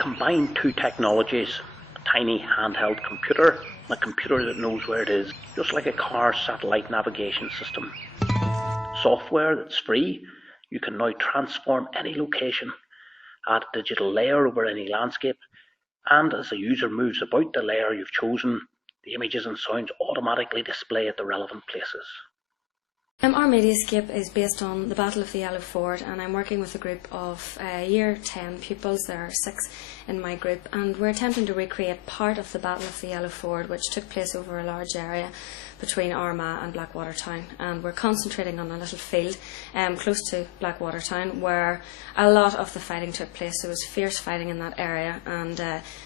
combine two technologies, a tiny handheld computer and a computer that knows where it is, just like a car satellite navigation system. Software that's free, you can now transform any location, add a digital layer over any landscape, and as the user moves about the layer you've chosen, the images and sounds automatically display at the relevant places. Our mediascape is based on the Battle of the Yellow Ford, and I'm working with a group of Year 10 pupils. There are 6 in my group, and we're attempting to recreate part of the Battle of the Yellow Ford, which took place over a large area between Armagh and Blackwater Town. And we're concentrating on a little field close to Blackwater Town where a lot of the fighting took place. There was fierce fighting in that area, and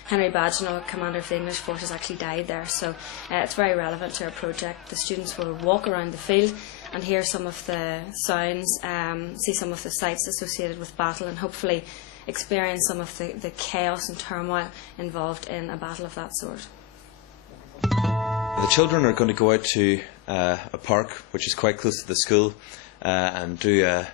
Henry Badgenall, commander of the English forces, actually died there. So it's very relevant to our project. The students will walk around the field and hear some of the sounds, see some of the sights associated with battle, and hopefully experience some of the chaos and turmoil involved in a battle of that sort. The children are going to go out to a park which is quite close to the school and do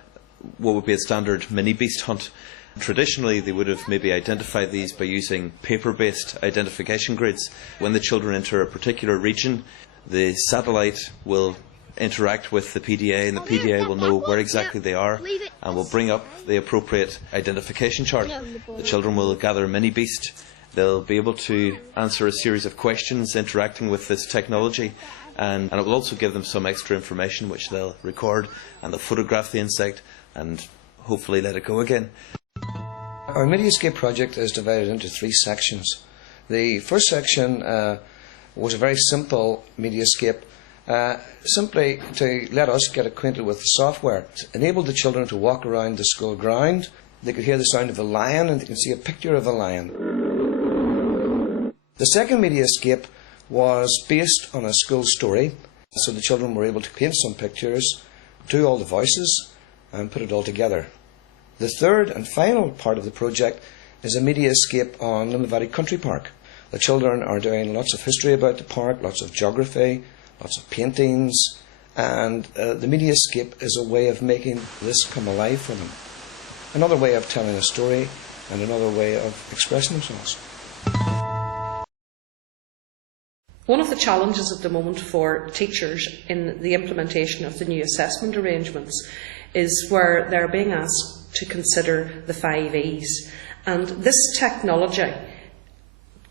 what would be a standard mini beast hunt. Traditionally, they would have maybe identified these by using paper-based identification grids. When the children enter a particular region, the satellite will interact with the PDA, and the PDA will know where exactly they are and will bring up the appropriate identification chart. The children will gather a mini beast. They'll be able to answer a series of questions interacting with this technology, and it will also give them some extra information which they'll record, and they'll photograph the insect and hopefully let it go again. Our mediascape project is divided into 3 sections. The first section was a very simple mediascape, simply to let us get acquainted with the software. It enabled the children to walk around the school ground. They could hear the sound of a lion, and they can see a picture of a lion. The second mediascape was based on a school story, so the children were able to paint some pictures, do all the voices, and put it all together. The third and final part of the project is a mediascape on Limavady Country Park. The children are doing lots of history about the park, lots of geography, lots of paintings, and the mediascape is a way of making this come alive for them. Another way of telling a story and another way of expressing themselves. One of the challenges at the moment for teachers in the implementation of the new assessment arrangements is where they're being asked to consider the 5 E's. And this technology,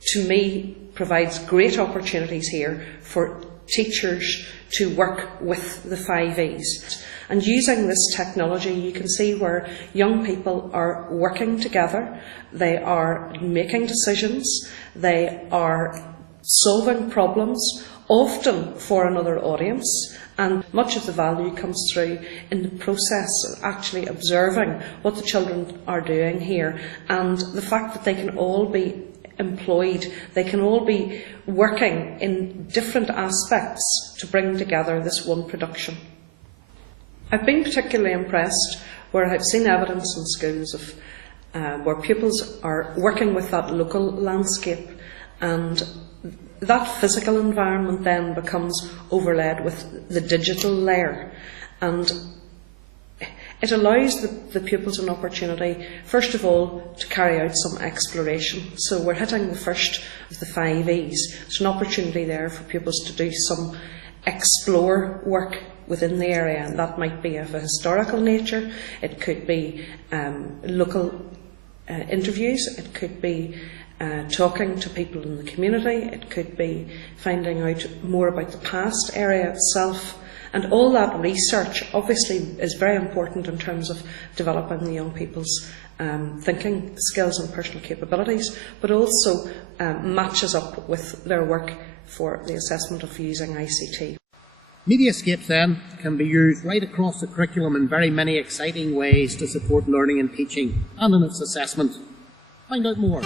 to me, provides great opportunities here for teachers to work with the 5 E's. And using this technology, you can see where young people are working together, they are making decisions, they are solving problems, often for another audience, and much of the value comes through in the process of actually observing what the children are doing here, and the fact that they can all be employed, they can all be working in different aspects to bring together this one production. I've been particularly impressed where I've seen evidence in schools of where pupils are working with that local landscape, and that physical environment then becomes overlaid with the digital layer, and it allows the pupils an opportunity, first of all, to carry out some exploration. So we're hitting the first of the 5 E's. There's an opportunity there for pupils to do some explore work within the area, and that might be of a historical nature, it could be local interviews, it could be talking to people in the community, it could be finding out more about the past area itself, and all that research obviously is very important in terms of developing the young people's thinking skills and personal capabilities, but also matches up with their work for the assessment of using ICT. Mediascapes then can be used right across the curriculum in very many exciting ways to support learning and teaching and in its assessment. Find out more.